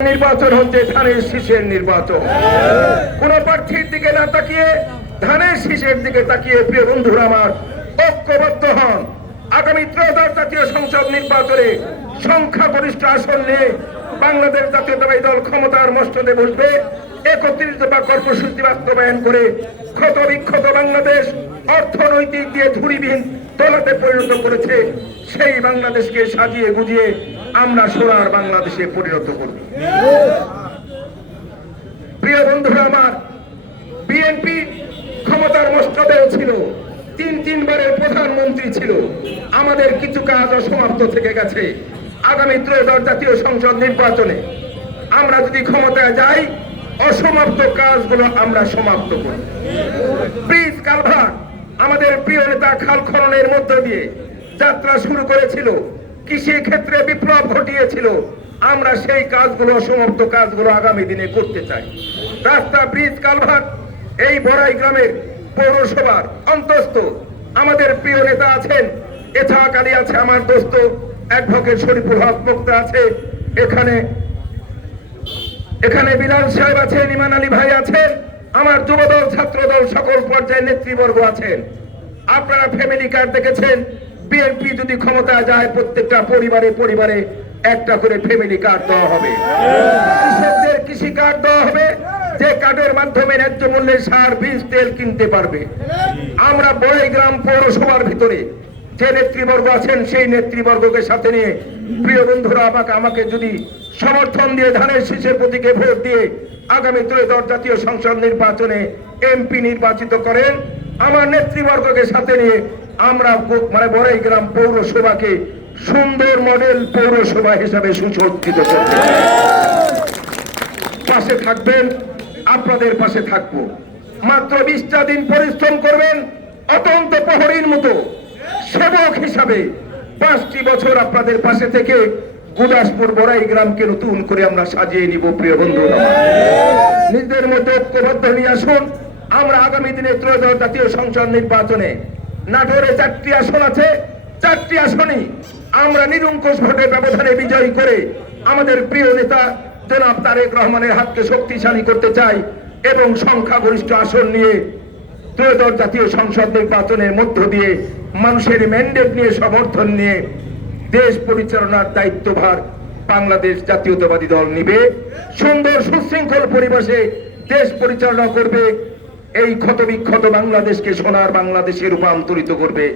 নির্বাচন হচ্ছে ধানের শীষের নির্বাচন। কোন প্রার্থীর দিকে না তাকিয়ে ধানের শীষের দিকে তাকিয়ে প্রিয় বন্ধুরা আমার, ঐক্যবদ্ধ হন। আগামী ত্রয়োদশ জাতীয় সংসদ নির্বাচনে সংখ্যাগরিষ্ঠ আসন নিয়ে বাংলাদেশ জাতীয়তাবাদী দল ক্ষমতার মস্তদে বসবে। একত্রিশ দফা কর্মসূচি বাস্তবায়ন করে ক্ষত বিক্ষত বাংলাদেশ অর্থনৈতিক দিয়ে ঝুড়িবিহীন তলাতে পরিণত করেছে, সেই বাংলাদেশকে সাজিয়ে গুজিয়ে আমরা সোনার বাংলাদেশে পরিণত করব। প্রিয় বন্ধুরা আমার বিএনপি ক্ষমতার মস্তদেও ছিল, তিন তিনবারের প্রধানমন্ত্রী ছিল। আমাদের কিছু কাজ অসমাপ্ত থেকে গেছে। আগামী ত্রয়োদশ জাতীয় সংসদ নির্বাচনে আমরা যদি ক্ষমতায় যাই, অসমাপ্ত কাজগুলো আমরা সমাপ্ত করি ব্রিজ কালভার্ট, আমাদের প্রিয় নেতা খাল খননের মধ্য দিয়ে যাত্রা শুরু করেছিল। কৃষি ক্ষেত্রে বিপ্লব ঘটিয়েছিল? আমরা সেই কাজগুলো, সমাপ্ত কাজগুলো আগামী দিনে করতে চাই। রাস্তা, ব্রিজ, কালভার্ট, এই বড়াই গ্রামের পৌরসভার অন্তস্থ। আমাদের প্রিয় নেতা আছেন, এছাড়া কালী আছে আমার দোস্ত অ্যাডভোকেট শরীফুল হক মুক্তা আছে, এখানে এখানে বিলাল সাহেব আছেন, ইমান আলী ভাই আছেন, আমার যুবদল, ছাত্রদল সকল পর্যায়ের নেতৃবর্গ আছেন। আপনারা ফ্যামিলি কার্ড দেখেছেন বিএনপি যদি ক্ষমতায় যায়, প্রত্যেকটা পরিবারে পরিবারে একটা করে ফ্যামিলি কার্ড দেওয়া হবে। কৃষকদের কৃষি কার্ড দেওয়া হবে। যে কার্ডের মাধ্যমে ন্যায্য মূল্যে সার, বীজ, তেল কিনতে পারবে। আমরা বড়াইগ্রাম পৌরসভার ভিতরে যে নেতৃবর্গ আছেন, সেই নেতৃবর্গকে সাথে নিয়ে প্রিয় বন্ধুরা, আমাকে আমাকে যদি সমর্থন দিয়ে, ধানের শীষের প্রতীকে ভোট দিয়ে আগামী ত্রয়োদশ জাতীয় সংসদ নির্বাচনে এমপি নির্বাচিত করেন, আমার নেতৃবর্গকে সাথে নিয়ে আমরা মানে বড়াইগ্রাম পৌরসভাকে সুন্দর মডেল পৌরসভা হিসাবে সুসজ্জিত করতে পাশে থাকবেন, আপনাদের পাশে থাকব। মাত্র বিশটা দিন পরিশ্রম করবেন অতন্ত প্রহরীর মতো সেবক হিসাবে পাঁচটি বছর আপনাদের পাশে থেকে গুদাসপুর বড়াই গ্রামকে নতুন করে আমরা সাজিয়ে নিব, প্রিয় বন্ধুরা। নিজেদের মধ্যে ঐক্যবদ্ধ নিয়ে আসুন। আমরা আগামী দিনে ত্রয়োদশ জাতীয় সংসদ নির্বাচনে নাটোরে চারটি আসন আছে, চারটি আসনই আমরা নিরঙ্কুশ ভোটের ব্যবধানে বিজয়ী করে আমাদের প্রিয় নেতা জনাব তারেক রহমানের হাতকে শক্তিশালী করতে চাই এবং সংখ্যাগরিষ্ঠ আসন নিয়ে ত্রয়োদশ জাতীয় সংসদ নির্বাচনের মধ্য দিয়ে মানুষের ম্যান্ডেট নিয়ে সমর্থন নিয়ে দেশ পরিচালনার দায়িত্বভার বাংলাদেশ জাতীয়তাবাদী দল নিবে। সুন্দর সুশৃঙ্খল পরিবেশে দেশ পরিচালনা করবে এই ক্ষত বিক্ষত বাংলাদেশকে সোনার বাংলাদেশে রূপান্তরিত করবে।